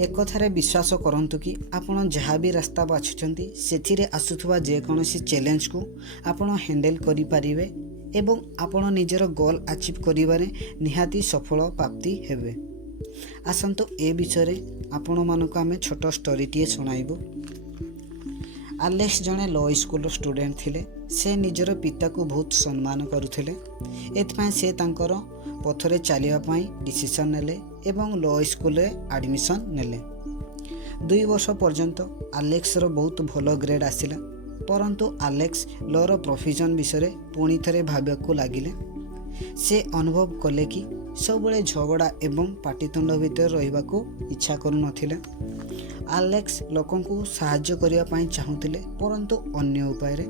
एकथारे विश्वास करंतु कि आपण जहाँ भी रास्ता बाछुचंती सेथिरे आसुथुवा जेकोसी चैलेंज को आपण हैंडल करि पारिबे एवं आपण निजर गोल अचीव करिबारे निहाती सफल प्राप्ति हेबे। आसंतु ए विषय आपण मानक आमे छोट स्टोरीटीए सुनाइबु। आलेक्स जणे लॉ स्कूल स्टूडेंट थिले। से निजर पिता को बहुत सम्मान करुथिले। एथपाई से तांकर पथरे चलिया पाई डिसीजन नेले एवं लॉ स्कूल रे एडमिशन नेले। 2 वर्ष पर्यंत आलेक्स रो बहुत भलो ग्रेड आसिला, परंतु आलेक्स लॉ रो प्रोफेशन विषय पुणी थरे भाबियाकु लागिले। से अनुभव कले कि सबले झगड़ा एवं पाटितुंड भितर रहिबाकु इच्छा करू नथिले। आलेक्स लोकन को सहाय्य करिया पाई चाहुतिले, परंतु अन्य उपाय रे।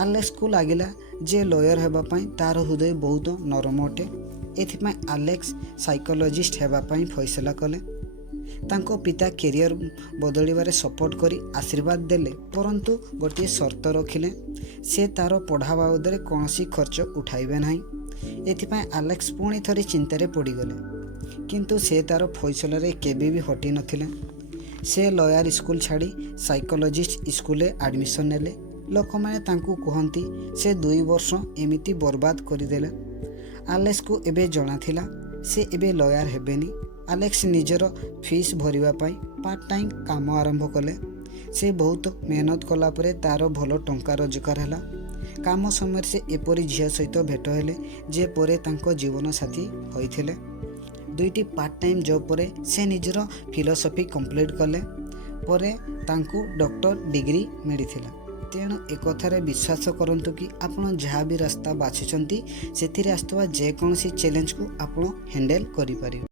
आलेक्स को लागिला जे लॉयर हेबा पाई तार हृदय बहुत नरम अटे। एथिपाई आलेक्स साइकोलॉजिस्ट हेबा पाई फैसला कले। तांको पिता कैरियर बदलिबारे सपोर्ट करी आशीर्वाद देले, परंतु गोटे शर्त रखिले, से तार पढ़ा बाबदरे कौनसी खर्च उठाइबे नाही। एथिपाई आलेक्स पुणी थरी चिंतारे पड़गले, किंतु से तार फैसला रे केबे भी हटी नथिले। से लॉयर स्कूल छाड़ी साइकोलॉजिस्ट स्कूल एडमिशन नेले। लोक मैंने तांकू कहती से 2 वर्ष एमिति बर्बाद करदेले। आलेक्स को एबे जଣା थिला से एबे लॉयर हेबेनी। आलेक्स निजर फीस भरिबा पाई पार्ट टाइम काम आरंभ कले। से बहुत मेहनत कला परे तार भलो टंका रोजगार हैला। काम समय से एपरी झिया सहित भेट हेले जे परे तांको जीवन साथी होइथिले। 2टी पार्ट टाइम जॉब परे से निजर फिलोसफी कंप्लीट कले। परे तांकू डॉक्टर डिग्री मिलिथिला। तेणु एकथारे विश्वास करंतु कि आपण जहाँ भी रास्ता बाछुचंती सेथिरे आस्तवा जेकोसी चैलेंज को आपण हैंडल करि पारिबे।